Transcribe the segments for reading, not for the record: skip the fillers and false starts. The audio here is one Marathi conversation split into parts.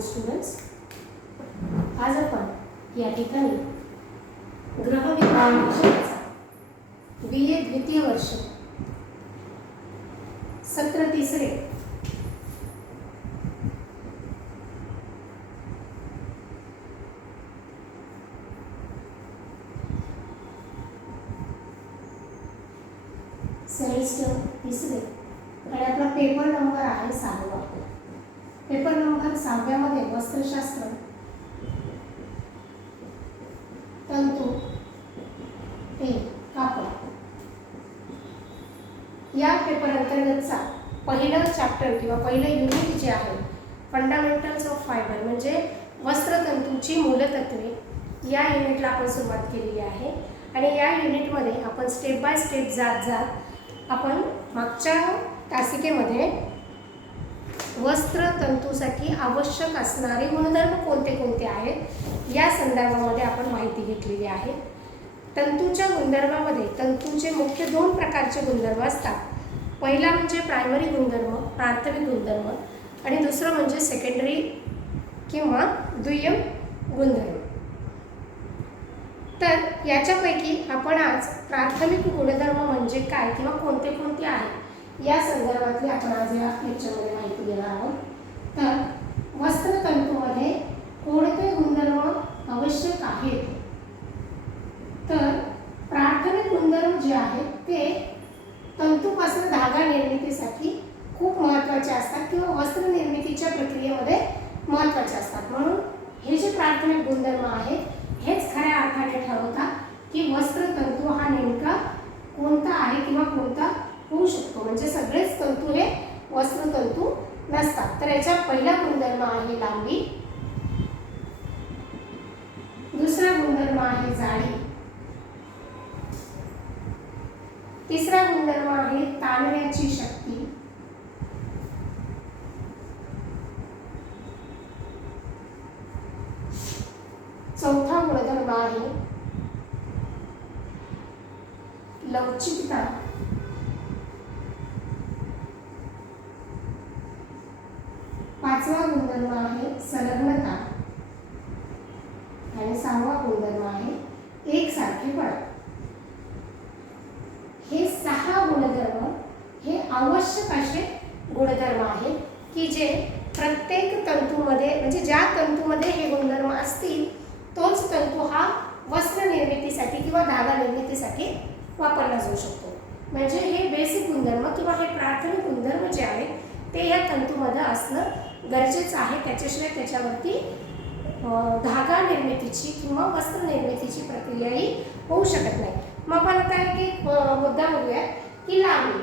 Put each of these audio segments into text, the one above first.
Morning students. आज आपण या ठिकाणी ग्रहविज्ञान विषयाचा BA द्वितीय वर्ष सत्र तिसरे सेमिस्टर तिसरे आणि आपला पेपर नंबर आहे 6वा. पेपर नंबर 6व्यामध्ये वस्त्रशास्त्र, तंतू, कापड या पेपर अंतर्गतचा पहिलं चॅप्टर किंवा पहिलं युनिट जे आहे फंडामेंटल्स ऑफ फायबर म्हणजे वस्त्रतंतूची मूलतत्वे, या युनिटला आपण सुरुवात केलेली आहे. आणि या युनिटमध्ये आपण स्टेप बाय स्टेप जात आपण मागच्या तासिकेमध्ये वस्त्रतंतूसाठी आवश्यक असणारे गुणधर्म कोणते कोणते आहेत या संदर्भामध्ये आपण माहिती घेतलेली आहे. तंतूच्या गुणधर्मामध्ये तंतूचे मुख्य 2 प्रकारचे गुणधर्म असतात. पहिला म्हणजे प्रायमरी गुणधर्म, प्राथमिक गुणधर्म, आणि दुसरं म्हणजे सेकंडरी किंवा दुय्यम गुणधर्म. तर याच्यापैकी आपण आज प्राथमिक गुणधर्म म्हणजे काय किंवा कोणते कोणते आहेत या संदर्भातली आपण आज या लेक्चरमध्ये माहिती घेणार आहोत. तर वस्त्रतंतूमध्ये कोणते गुणधर्म आवश्यक आहेत, तर प्राथमिक गुणधर्म जे आहेत ते तंतूपासून धागा निर्मितीसाठी खूप महत्त्वाचे असतात किंवा वस्त्र निर्मितीच्या प्रक्रियेमध्ये महत्त्वाचे असतात. म्हणून हे जे प्राथमिक गुणधर्म आहेत हेच खऱ्या अर्थाने ठरवतात की वस्त्रतंतू हा नेमका कोणता आहे किंवा कोणता होऊ शकतो. म्हणजे सगळेच तंतू हे वस्त्रतंतू नसतात. तर याचा पहिला गुणधर्म आहे लांबी, दुसरा गुणधर्म आहे जाडी, तिसरा गुणधर्म आहे ताणण्याची शक्ती, चौथा गुणधर्म आहे लवचिकता, पाचवा गुणधर्म आहे संलग्नता आणि 6वा गुणधर्म आहे एकसारखेपणा. हे 6 गुणधर्म हे आवश्यक असे गुणधर्म आहेत की जे प्रत्येक तंतूमध्ये म्हणजे ज्या तंतूमध्ये हे गुणधर्म असतील तोच तंतू हा वस्त्र निर्मितीसाठी किंवा धागा निर्मितीसाठी वापरला जाऊ शकतो. म्हणजे हे बेसिक गुणधर्म किंवा हे प्राथमिक गुणधर्म जे आहेत ते या तंतूमध्ये असणं गरजेचं आहे. त्याच्याशिवाय त्याच्यावरती धागा निर्मितीची किंवा वस्त्र निर्मितीची प्रक्रियाही होऊ शकत नाही. मग आपण आता एक मुद्दा बघूया की लांबी.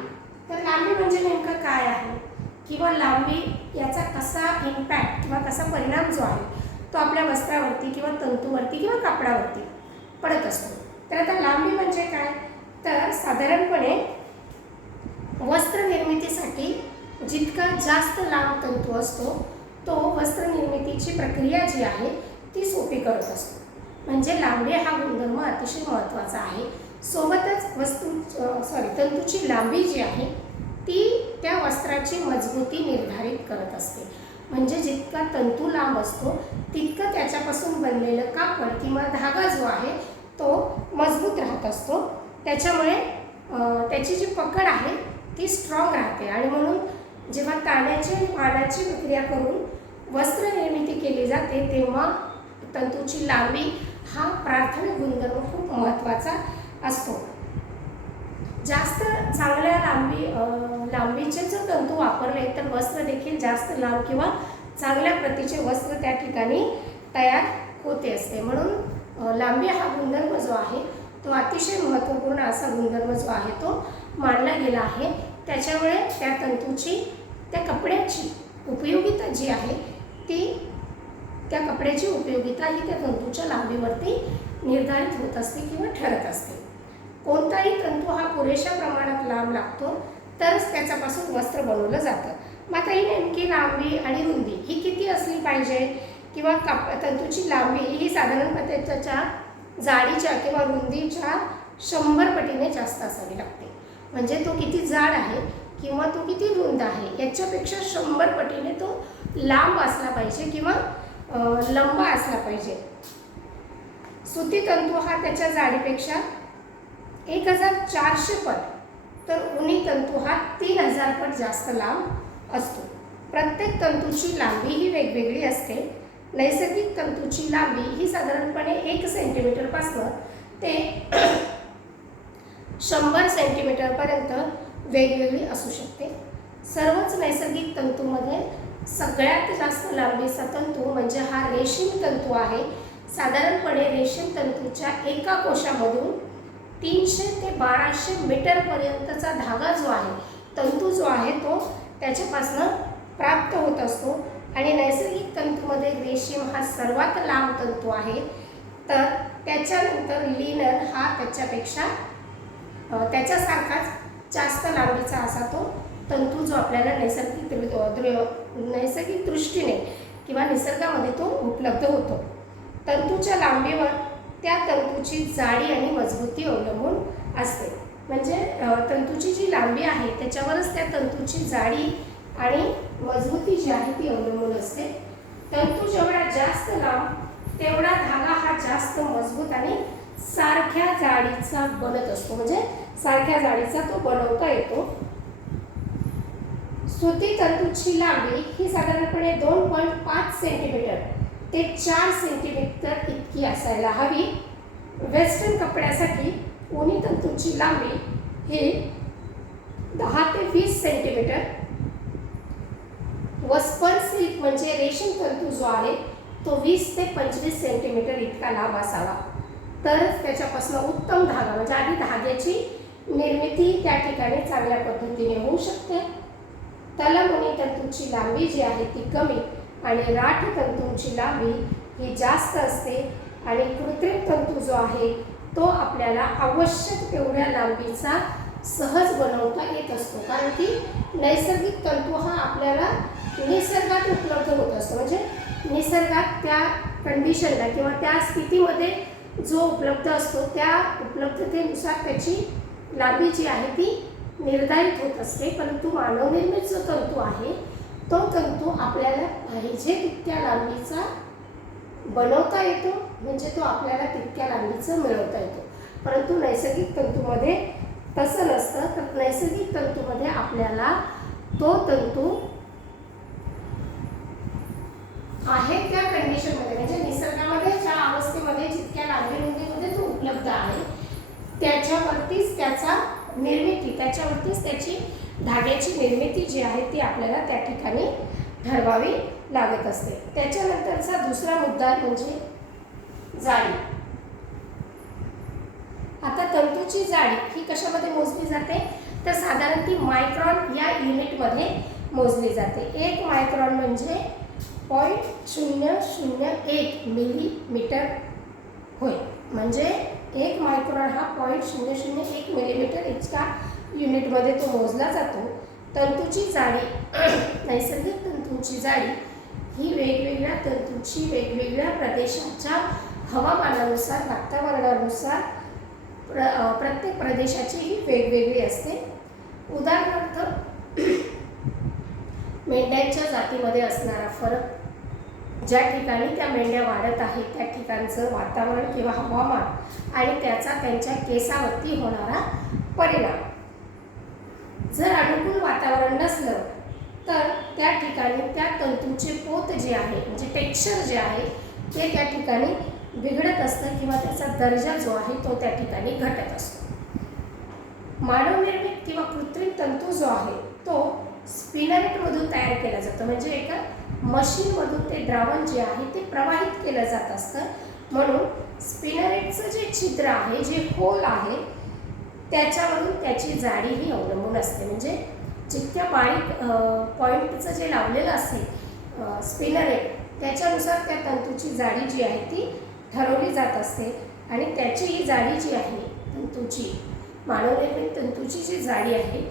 तर लांबी म्हणजे नेमकं काय आहे किंवा लांबी याचा कसा इम्पॅक्ट किंवा कसा परिणाम जो आहे तो आपल्या वस्त्रावरती किंवा तंतूवरती किंवा कापडावरती पडत असतो. तर आता लांबी म्हणजे काय, तर साधारणपणे वस्त्र निर्मितीसाठी जितका जास्त लांब तंतू असतो तो वस्त्र निर्मितीची प्रक्रिया जी आहे ती सोपी करत असतो. म्हणजे लांबी हा गुणधर्म अतिशय महत्त्वाचा आहे. सोबतच तंतूची लांबी जी आहे ती त्या वस्त्राची मजबूती निर्धारित करत असते. म्हणजे जितका तंतू लांब असतो तितकं त्याच्यापासून बनलेलं कापड किंवा धागा जो आहे तो मजबूत राहत असतो. त्याच्यामुळे त्याची जी पकड आहे ती स्ट्रॉंग राहते आणि म्हणून जेव्हा ताण्याची आणि वाढाची प्रक्रिया करून वस्त्र निर्मिती केली जाते तेव्हा तंतूची लांबी हा प्राथमिक गुणधर्म खूप महत्त्वाचा असतो. जास्त चांगल्या लांबीचे जर तंतू वापरले तर वस्त्र देखील जास्त लांब किंवा चांगल्या प्रतीचे वस्त्र त्या ठिकाणी तयार होते असते. म्हणून लांबी हा गुणधर्म जो आहे तो अतिशय महत्त्वपूर्ण असा गुणधर्म जो आहे तो मानला गेला आहे. त्याच्यामुळे त्या तंतूची त्या कपड्याची उपयोगिता जी आहे ती त्या कपड्याची उपयोगिता ही त्या तंतूच्या लांबीवरती निर्धारित होत असते किंवा ठरत असते. कोणताही तंतू हा पुरेशा प्रमाणात लांब लागतो तरच त्याच्यापासून वस्त्र बनवलं जातं. मग आता ही नेमकी लांबी आणि रुंदी ही किती असली पाहिजे किंवा तंतूची लांबी ही साधारणपणे त्याच्या जाडीच्या किंवा रुंदीच्या 100 पटीने जास्त असावी लागते. म्हणजे तो किती जाड आहे किंवा तो किती रुंद आहे याच्यापेक्षा 100 पटीने तो लांब असला पाहिजे किंवा लंबा असला पाहिजे. सुती तंतू हा त्याच्या जाडीपेक्षा 1400 पट, तर उनी तंतू हा 3000 पट जास्त लांब असतो. प्रत्येक तंतूची लांबी ही वेगवेगळी असते. नैसर्गिक तंतूची लांबी ही साधारणपणे 1 सेंटीमीटरपासून ते 100 सेंटीमीटरपर्यंत वेगवेगळी असू शकते. सर्वच नैसर्गिक तंतूमध्ये सगळ्यात जास्त लांबीचा तंतू म्हणजे हा रेशीम तंतू आहे. साधारणपणे रेशीम तंतूच्या एका कोशामधून 300 ते 1200 मीटरपर्यंतचा धागा जो आहे, तंतू जो आहे, तो त्याच्यापासून प्राप्त होत असतो. आणि नैसर्गिक तंतूमध्ये रेशीम हा सर्वात लांब तंतू आहे. तर त्याच्यानंतर लिनन हा त्याच्यासारखाच जास्त लांबीचा असा तो तंतू जो आपल्याला नैसर्गिक दृष्टीने किंवा निसर्गामध्ये तो उपलब्ध होतो. तंतूच्या लांबीवर त्या तंतूची जाडी आणि मजबूती अवलंबून असते. म्हणजे तंतूची जी लांबी आहे त्याच्यावरच त्या तंतूची जाडी आणि मजबूती जी आहे ती अवलंबून असते. तंतू जेवढा जास्त लांब तेवढा धागा हा जास्त मजबूत आणि सारख्या जाडीचा बनत असतो, म्हणजे सारख्या जाडीचा तो बनवता येतो. सुती तंतूची लांबी ही साधारणपणे 2.5 सेंटीमीटर ते 4 सेंटीमीटर इतकी असायला हवी. वेस्टर्न कपड्यासाठी उनी तंतूची लांबी ही 10 ते 20 सेंटीमीटर व स्पन सिल्क म्हणजे रेशीम तंतू जो आहे तो 20 ते 25 सेंटीमीटर इतका लांब असावा. तरच त्याच्यापासून उत्तम धागा म्हणजे आधी धाग्याची निर्मिती त्या ठिकाणी चांगल्या पद्धतीने होऊ शकते. तलमुनी तंतूची लांबी जी आहे ती कमी आणि राठ तंतूंची लांबी ही जास्त असते. आणि कृत्रिम तंतू जो आहे तो आपल्याला आवश्यक तेवढ्या लांबीचा सहज बनवता येत असतो, कारण की नैसर्गिक तंतू हा आपल्याला निसर्गात उपलब्ध होत असतो. म्हणजे निसर्गात त्या कंडिशनला किंवा त्या स्थितीमध्ये जो उपलब्ध असतो त्या उपलब्धतेनुसार त्याची लांबी जी आहे ती निर्धारित होत असते. परंतु मानवनिर्मित जो तंतू आहे तो तंतू आपल्याला पाहिजे तितक्या लांबीचा बनवता येतो, म्हणजे तो आपल्याला तितक्या लांबीचं मिळवता येतो. परंतु नैसर्गिक तंतूमध्ये तसं नसतं. तर नैसर्गिक तंतूमध्ये आपल्याला तो तंतू आहे त्या कंडिशनमध्ये म्हणजे निसर्गामध्ये ज्या अवस्थेमध्ये जितक्या लांबी रुंदीमध्ये तो उपलब्ध आहे त्याच्यावरतीच त्याची धाग्याची निर्मिती जी आहे ती आपल्याला त्या ठिकाणी ठरवावी लागत असते. त्याच्यानंतरचा दुसरा मुद्दा म्हणजे जाडी. आता तंतूची जाडी ही कशामध्ये मोजली जाते तर साधारण ती मायक्रॉन या युनिटमध्ये मोजली जाते. 1 मायक्रॉन म्हणजे 0.001 मिलीमीटर होय. म्हणजे 1 मायक्रॉन हा 0.001 मिलीमीटर इतका युनिटमध्ये तो मोजला जातो. तंतूची जाडी नैसर्गिक तंतूची जाडी ही वेगवेगळ्या तंतूची वेगवेगळ्या प्रदेशाच्या हवामानानुसार वातावरणानुसार प्रत्येक प्रदेशाची ही वेगवेगळी असते. उदाहरणार्थ मेंढ्यांच्या जातीमध्ये असणारा फरक, ज्या ठिकाणी त्या मेंढ्या वाढत आहेत त्या ठिकाणचं वातावरण किंवा हवामान आणि त्याचा त्यांच्या केसावरती होणारा परिणाम. जर अनुकूल वातावरण नसलं तर त्या ठिकाणी त्या तंतूचे पोत जे आहे म्हणजे टेक्स्चर जे आहे ते त्या ठिकाणी बिघडत असतं किंवा त्याचा दर्जा जो आहे तो त्या ठिकाणी घटत असतो. मानवनिर्मित किंवा कृत्रिम तंतू जो आहे तो स्पिनरेटमधून तयार केला जातो. म्हणजे एका मशीनमधून ते द्रावण जे आहे ते प्रवाहित केलं जात असतं. म्हणून स्पिनरेटचं जे छिद्र आहे, जे होल आहे, त्याच्यावरून त्याची जाडी ही अवलंबून असते. म्हणजे जितक्या बारीक पॉईंटचं जे लावलेलं असेल स्पिनरेट त्याच्यानुसार त्या तंतूची जाडी जी आहे ती ठरवली जात असते. आणि त्याची ही जाडी जी आहे तंतूची, मानवनिर्मित तंतूची जी जाडी आहे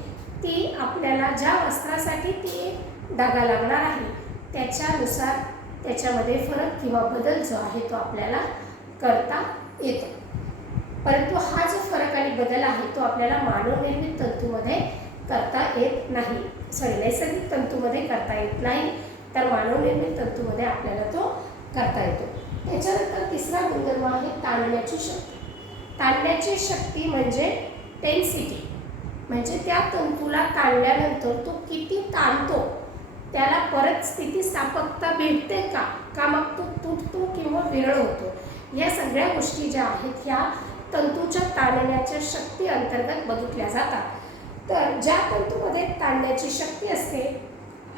ती आपल्याला ज्या वस्त्रासाठी ती धागा लागणार आहे त्याच्यानुसार त्याच्यामध्ये फरक किंवा बदल जो आहे तो आपल्याला करता येतो. परंतु हा जो फरक आणि बदल आहे तो आपल्याला मानवनिर्मित तंतूमध्ये करता येत नाही. नैसर्गिक तंतूमध्ये करता येत नाही. तर मानवनिर्मित तंतूमध्ये आपल्याला तो करता येतो. त्याच्यानंतर तिसरा गुणधर्म आहे ताणण्याची शक्ती. ताणण्याची शक्ती म्हणजे टेन्सिटी, म्हणजे त्या तंतूला ताणल्यानंतर तो किती ताणतो, त्याला परत स्थितिस्थापकता भेटते का मग तो तुटतो किंवा विरळ होतो. या सगळ्या गोष्टी ज्या आहेत ह्या तंतूच्या ताणण्याच्या शक्ती अंतर्गत बघितल्या जातात. तर ज्या तंतूमध्ये ताणण्याची शक्ती असते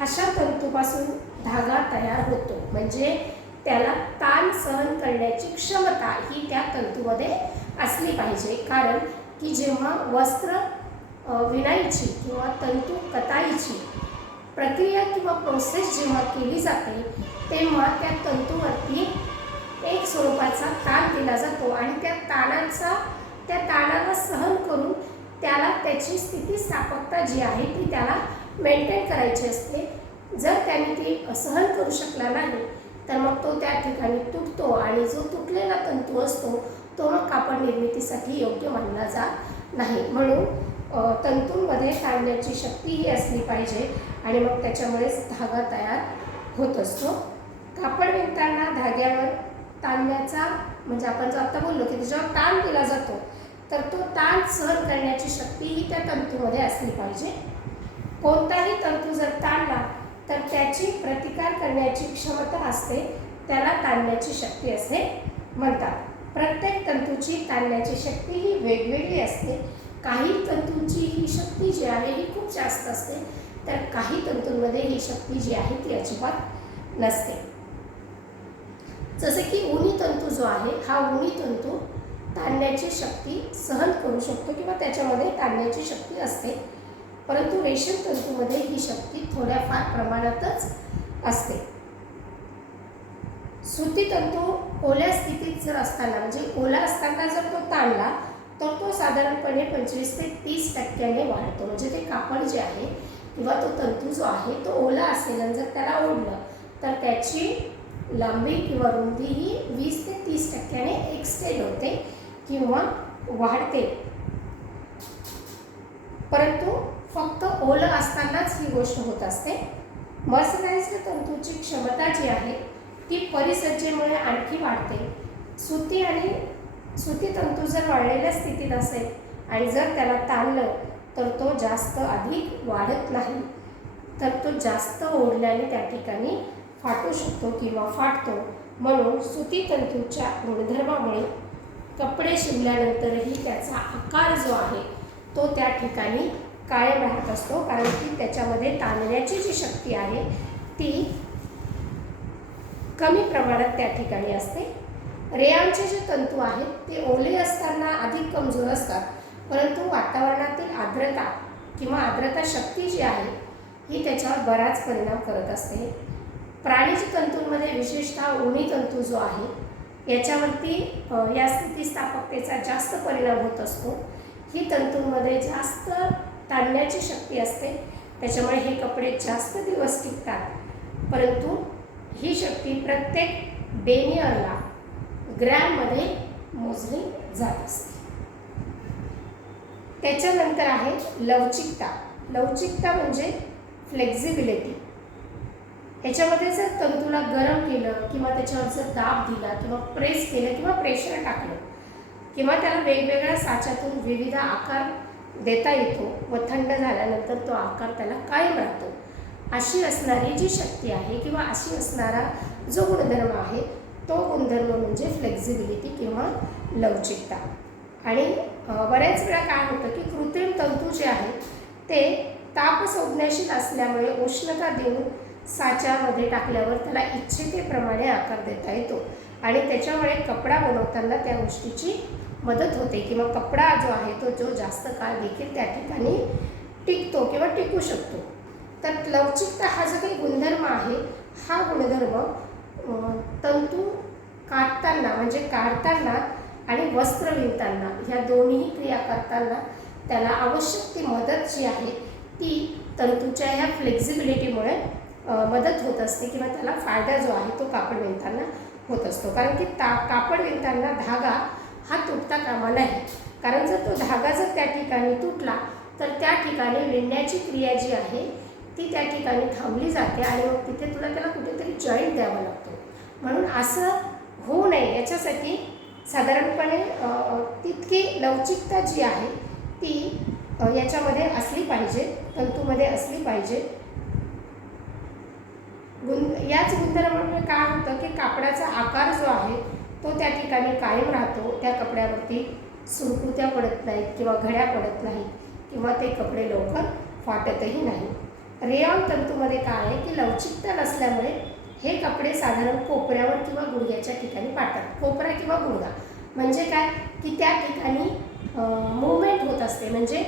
अशा तंतूपासून धागा तयार होतो, म्हणजे त्याला ताण सहन करण्याची क्षमता ही त्या तंतूमध्ये असली पाहिजे. कारण की जेव्हा वस्त्र विणायची किंवा तंतू कताईची प्रक्रिया किंवा प्रोसेस जेव्हा केली जाते तेव्हा त्या तंतूवरती एक स्वरूपाचा ताण दिला जातो आणि त्या ताणाला सहन करून त्याला त्याची स्थितिस्थापकता जी आहे ती त्याला मेंटेन करायची असते. जर त्याने ती सहन करू शकला नाही तर मग तो त्या ठिकाणी तुटतो आणि जो तुटलेला तंतू असतो तो मग कापड निर्मितीसाठी योग्य मानला जात नाही. म्हणून तंतूंमध्ये ताणण्याची शक्ती ही असली पाहिजे आणि मग त्याच्यामुळेच धागा तयार होत असतो. कापड विणताना धाग्यावर ताणण्याचा म्हणजे आपण जो आता बोललो की त्याच्यावर ताण दिला जातो तर तो ताण सहन करण्याची शक्ती ही त्या तंतूमध्ये असली पाहिजे. कोणताही तंतू जर ताणला तर त्याची प्रतिकार करण्याची क्षमता असते, त्याला ताणण्याची शक्ती असे म्हणतात. प्रत्येक तंतूची ताणण्याची शक्ती ही वेगवेगळी असते. काही तंतूंची ही शक्ती जी आहे ही खूप जास्त असते, तर काही तंतूंमध्ये ही शक्ती जी आहे ती अजिबात नसते. जसे की उनी तंतू जो आहे हा उनी तंतू ताणण्याची शक्ती सहन करू शकतो किंवा त्याच्यामध्ये ताणण्याची शक्ती असते, परंतु रेशीम तंतूमध्ये ही शक्ती थोड्याफार प्रमाणातच असते. सुती तंतू ओल्या स्थितीत जर असताना म्हणजे ओला असताना जर तो ताणला तर तो साधारणपणे 25 ते 30% वाढतो. म्हणजे ते कापड जे आहे किंवा तो तंतू जो आहे तो ओला असेल आणि जर त्याला ओढलं तर त्याची लांबी किंवा रुंदी ही 20 ते 30% एक्सटेंड होते किंवा वाढते. परंतु फक्त ओलं असतानाच ही गोष्ट होत असते. मर्सराइज्ड तंतूची क्षमता जी आहे ती परिसज्जेमुळे आणखी वाढते. सुती तंतू जर वाढलेल्या स्थितीत असेल आणि जर त्याला ताणलं तर तो जास्त अधिक वाढत नाही, तर तो जास्त ओढल्याने त्या ठिकाणी फाटू शकतो किंवा फाटतो. म्हणून सुती तंतूच्या गुणधर्मामुळे कपडे शिवल्यानंतरही त्याचा आकार जो आहे तो त्या ठिकाणी कायम राहत असतो, कारण की त्याच्यामध्ये ताणण्याची जी शक्ती आहे ती कमी प्रमाणात त्या ठिकाणी असते. रेयांचे जे तंतू आहेत ते ओले असताना अधिक कमजोर असतात, परंतु वातावरणातील आर्द्रता किंवा आर्द्रता शक्ती जी आहे ही त्याच्यावर बराच परिणाम करत असते. प्राणीज तंतूंमध्ये विशेषतः उनी तंतू जो आहे याच्यावरती या स्थितिस्थापकतेचा जास्त परिणाम होत असतो. ही तंतूंमध्ये जास्त ताणण्याची शक्ती असते, त्याच्यामुळे हे कपडे जास्त दिवस टिकतात, परंतु ही शक्ती प्रत्येक डेनियरला ग्रॅममध्ये मोजली जात असते. त्याच्यानंतर आहे लवचिकता. लवचिकता म्हणजे फ्लेक्झिबिलिटी. ह्याच्यामध्ये जर तंतूला गरम केलं किंवा त्याच्यावर जर दाब दिला किंवा प्रेस केलं किंवा प्रेशर टाकलं किंवा त्याला वेगवेगळ्या साच्यातून विविध आकार देता येतो व थंड झाल्यानंतर तो आकार त्याला कायम राहतो, अशी असणारी जी शक्ती आहे किंवा अशी असणारा जो गुणधर्म आहे तो गुणधर्म म्हणजे फ्लेक्झिबिलिटी किंवा लवचिकता. आणि बऱ्याच वेळा काय होतं की कृत्रिम तंतू जे आहेत ते ताप संज्ञाशील असल्यामुळे उष्णता देऊन साच्यामध्ये टाकल्यावर त्याला इच्छितेप्रमाणे आकार देता येतो आणि त्याच्यामुळे कपडा बनवताना त्या गोष्टीची मदत होते किंवा कपडा जो आहे तो जो जास्त काळ देखील त्या ठिकाणी टिकतो किंवा टिकू शकतो. तर लवचिकता हा जो काही गुणधर्म आहे हा गुणधर्म तंतू काढताना म्हणजे काढताना आणि वस्त्र विणताना ह्या दोन्ही क्रिया करताना त्याला आवश्यक ती मदत जी आहे ती तंतूच्या ह्या फ्लेक्झिबिलिटीमुळे मदत होत असते किंवा त्याला फायदा जो आहे तो कापड विणताना होत असतो. कारण की कापड विणताना धागा हा तुटता कामा नाही, कारण जर तो धागा जर त्या ठिकाणी तुटला तर त्या ठिकाणी विणण्याची क्रिया जी आहे ती त्या ठिकाणी थांबली जाते आणि मग तिथे तुला त्याला कुठेतरी जॉईंट द्यावा लागतो. म्हणून असं होऊ नये याच्यासाठी साधारणपणे तितकी लवचिकता जी आहे ती याच्यामध्ये असली पाहिजे, तंतूमध्ये असली पाहिजे. याच गुणधर्मामुळे काय होतं की कापडाचा आकार जो आहे तो त्या ठिकाणी कायम राहतो. त्या कपड्यावरती सुरकुत्या पडत नाहीत किंवा घड्या पडत नाहीत किंवा ते कपडे लवकर फाटतही नाही. रेयॉन तंतूमध्ये काय आहे की लवचिकता नसल्यामुळे हे कपडे साधारण कोपऱ्यावर किंवा गुडघ्याच्या ठिकाणी फाटतात. कोपरा किंवा गुडघा म्हणजे काय की त्या ठिकाणी मूवमेंट होत असते, म्हणजे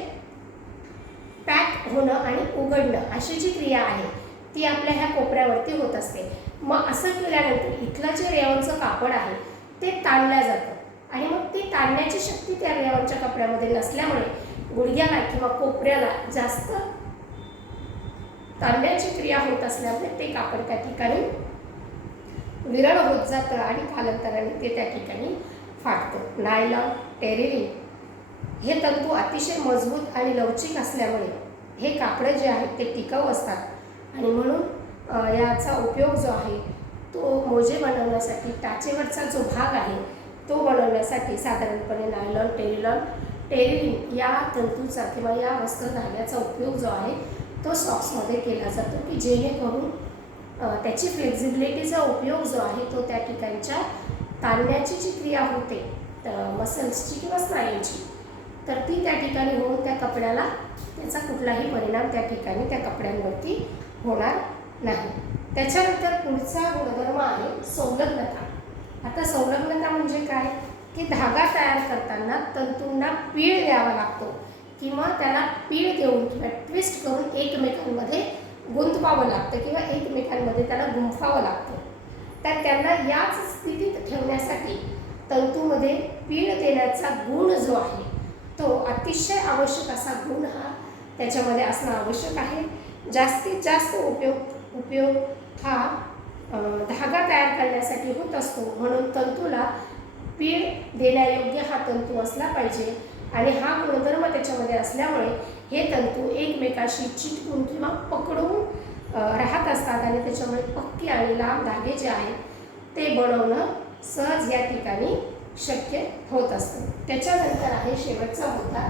पॅक होणं आणि उघडणं अशी जी क्रिया आहे ती आपल्या ह्या कोपऱ्यावरती होत असते. मग असं केल्यानंतर इथलं जे रेयॉनचं कापड आहे ते ताणलं जातं आणि मग ती ताणण्याची शक्ती त्या रेयॉनच्या कपड्यामध्ये नसल्यामुळे गुडघ्याला किंवा कोपऱ्याला जास्त ताणण्याची क्रिया होत असल्यामुळे ते कापड त्या ठिकाणी विरळ होत जातं आणि कालांतराने ते त्या ठिकाणी फाटतं. नायलॉन, टेरिलिन हे तंतू अतिशय मजबूत आणि लवचिक असल्यामुळे हे कापडे जे आहेत ते टिकाऊ असतात आणि म्हणून याचा उपयोग जो आहे तो मोजे बनवण्यासाठी, टाचेवरचा जो भाग आहे तो बनवण्यासाठी साधारणपणे नायलॉन, टेरिलिन या तंतूचा किंवा या वस्त्रधाग्याचा उपयोग जो आहे तो सॉक्समध्ये केला जातो की जेणेकरून त्याची फ्लेक्झिबिलिटीचा उपयोग जो आहे तो त्या ठिकाणच्या ताणण्याची जी क्रिया होते मसल्सची किंवा स्नायूंची तर ती त्या ठिकाणी होऊन त्या कपड्याला त्याचा कुठलाही परिणाम त्या ठिकाणी त्या कपड्यांवरती होणार नाही. त्याच्यानंतर पुढचा गुणधर्म आहे संलग्नता. आता संलग्नता म्हणजे काय की धागा तयार करताना तंतूंना पीळ द्यावा लागतो किंवा त्याला पीळ देऊन किंवा ट्विस्ट करून एकमेकांमध्ये गुंतवावं लागतं किंवा एकमेकांमध्ये त्याला गुंफावं लागतं. तर त्यांना याच स्थितीत ठेवण्यासाठी तंतूमध्ये पीळ देण्याचा गुण जो आहे तो अतिशय आवश्यक असा गुण हा त्याच्यामध्ये असणं आवश्यक आहे. जास्तीत जास्त उपयोग हा धागा तयार करण्यासाठी होत असतो, म्हणून तंतूला पीळ देण्यायोग्य हा तंतू असला पाहिजे आणि हा गुणधर्म त्याच्यामध्ये असल्यामुळे हे तंतू एकमेकाशी चिटकून किंवा पकडून राहत असतात आणि त्याच्यामुळे पक्के आणि लांब धागे जे आहेत ते बनवणं सहज या ठिकाणी शक्य होत असतं. त्याच्यानंतर आहे शेवटचा मुद्दा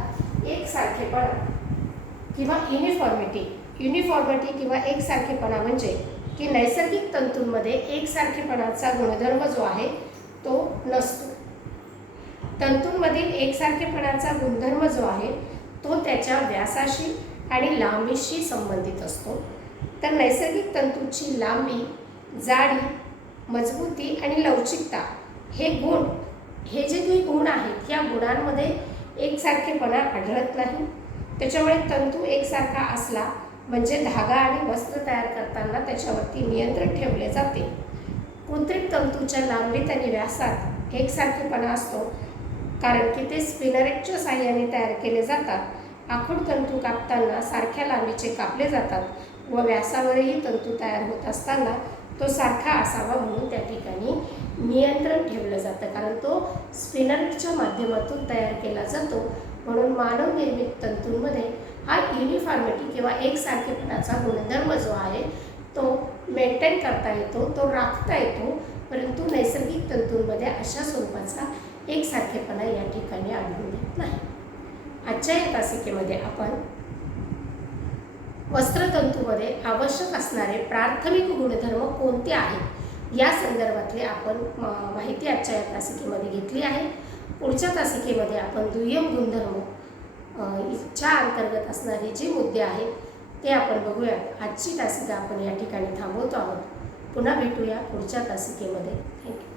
एकसारखेपणा किंवा युनिफॉर्मिटी किंवा एकसारखेपणा म्हणजे की नैसर्गिक तंतूंमध्ये एकसारखेपणाचा गुणधर्म जो आहे तो नसतो. तंतूंमधील एकसारखेपणाचा गुणधर्म जो आहे तो त्याच्या व्यासाशी आणि लांबीशी संबंधित असतो. तर नैसर्गिक तंतूची लांबी, जाडी, मजबूती आणि लवचिकता हे गुण, हे जे काही गुण आहेत या गुणांमध्ये एकसारखेपणा आढळत नाही. त्याच्यामुळे तंतू एकसारखा असला म्हणजे धागा आणि वस्त्र तयार करताना त्याच्यावरती नियंत्रण ठेवले जाते. कृत्रिम तंतूच्या लांबीत आणि व्यासात एकसारखेपणा असतो कारण की ते स्पिनरेटच्या साहाय्याने तयार केले जातात. आखूड तंतू कापताना सारख्या लांबीचे कापले जातात व व्यासावरही तंतू तयार होत असताना तो सारखा असावा म्हणून त्या ठिकाणी नियंत्रण ठेवलं जातं कारण तो स्पिनरेटच्या माध्यमातून तयार केला जातो. म्हणून मानव निर्मित तंतूंमध्ये हा युनिफॉर्मिटी किंवा एकसारखेपणाचा गुणधर्म जो आहे तो मेंटेन करता येतो, तो राखता येतो, परंतु नैसर्गिक तंतूंमध्ये अशा स्वरूपाचा एकसारखेपणा या ठिकाणी आढळून येत नाही. आजच्या या तासिकेमध्ये आपण वस्त्रतंतूमध्ये आवश्यक असणारे प्राथमिक गुणधर्म कोणते आहेत या संदर्भातले आपण माहिती आजच्या या तासिकेमध्ये घेतली आहे. पुढच्या तासिकेमध्ये आपण दुय्यम गुणधर्म च्या अंतर्गत असणारे जे मुद्दे आहेत ते आपण बघूयात. आजची तासिका आपण या ठिकाणी थांबवतो आहोत. पुन्हा भेटूया पुढच्या तासिकेमध्ये. थँक्यू.